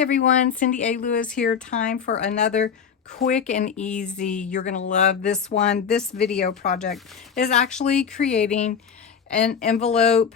Hi everyone, Cindy A. Lewis here. Time for another quick and easy, you're going to love this one. This video project is actually creating an envelope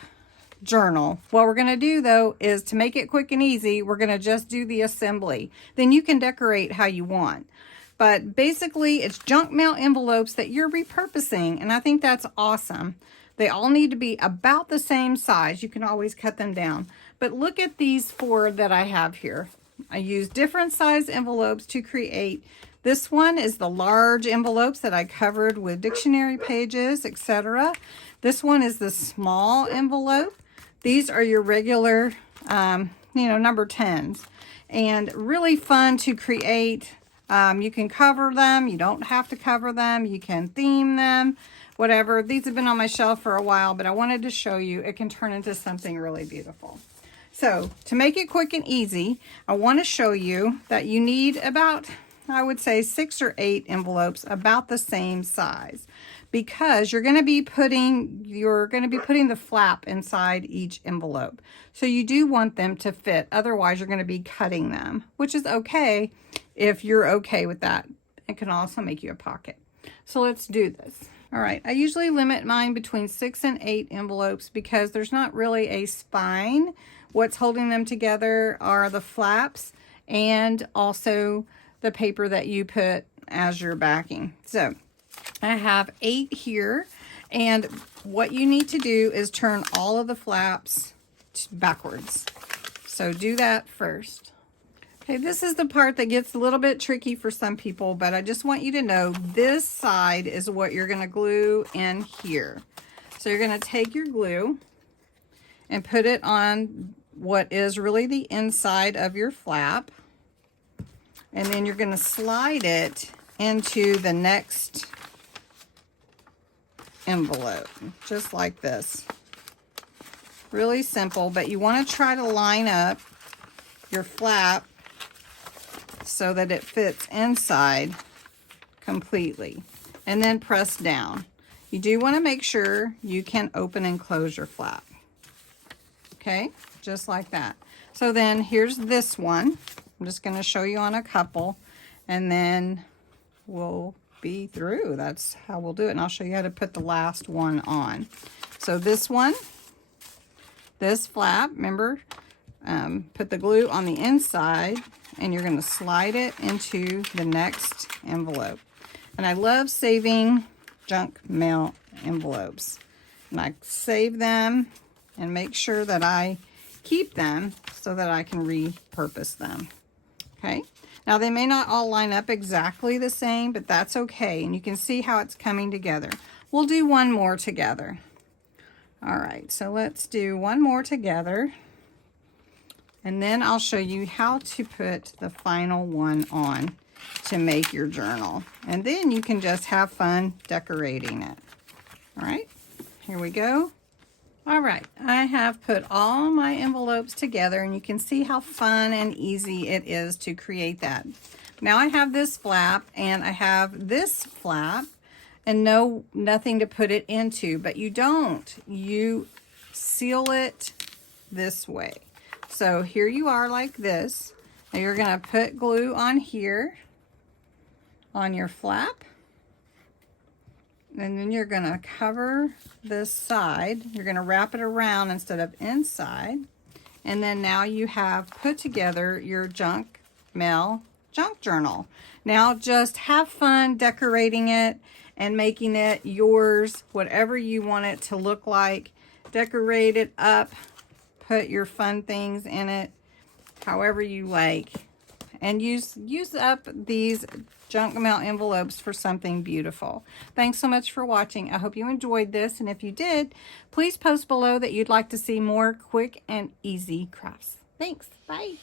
journal. What we're going to do though is to make it quick and easy, we're going to just do the assembly. Then you can decorate how you want. But basically it's junk mail envelopes that you're repurposing, and I think that's awesome. They all need to be about the same size. You can always cut them down. But look at these four that I have here. I use different size envelopes to create. This one is the large envelopes that I covered with dictionary pages, etc. This one is the small envelope. These are your regular, number 10s. And really fun to create. You can cover them. You don't have to cover them. You can theme them. Whatever. These have been on my shelf for a while, but I wanted to show you it can turn into something really beautiful. So to make it quick and easy, I want to show you that you need about, I would say 6 or 8 envelopes about the same size, because you're going to be putting the flap inside each envelope. So you do want them to fit. Otherwise you're going to be cutting them, which is okay if you're okay with that. It can also make you a pocket. So let's do this. All right, I usually limit mine between 6 and 8 envelopes because there's not really a spine. What's holding them together are the flaps and also the paper that you put as your backing. So I have 8 here, and what you need to do is turn all of the flaps backwards. So do that first. Okay, this is the part that gets a little bit tricky for some people, but I just want you to know this side is what you're going to glue in here. So you're going to take your glue and put it on what is really the inside of your flap, and then you're going to slide it into the next envelope, just like this. Really simple, but you want to try to line up your flap so that it fits inside completely, and then press down. You do want to make sure you can open and close your flap. Okay, just like that. So then here's this one. I'm just going to show you on a couple, and then we'll be through. That's how we'll do it, and I'll show you how to put the last one on. So this one, this flap, remember, put the glue on the inside, and you're going to slide it into the next envelope. And I love saving junk mail envelopes, and I save them and make sure that I keep them so that I can repurpose them. Okay, now they may not all line up exactly the same, but that's okay, and you can see how it's coming together. We'll do one more together. All right, so let's do one more together, and then I'll show you how to put the final one on to make your journal. And then you can just have fun decorating it. All right, here we go. All right, I have put all my envelopes together, and you can see how fun and easy it is to create that. Now I have this flap, and I have this flap, and nothing to put it into, but you don't. You seal it this way. So here you are like this. Now you're going to put glue on here on your flap, and then you're going to cover this side. You're going to wrap it around instead of inside, and then now you have put together your junk mail junk journal. Now just have fun decorating it and making it yours, whatever you want it to look like. Decorate it up, put your fun things in it however you like, and use up these junk mail envelopes for something beautiful. Thanks so much for watching. I hope you enjoyed this, and if you did, please post below that you'd like to see more quick and easy crafts. Thanks. Bye.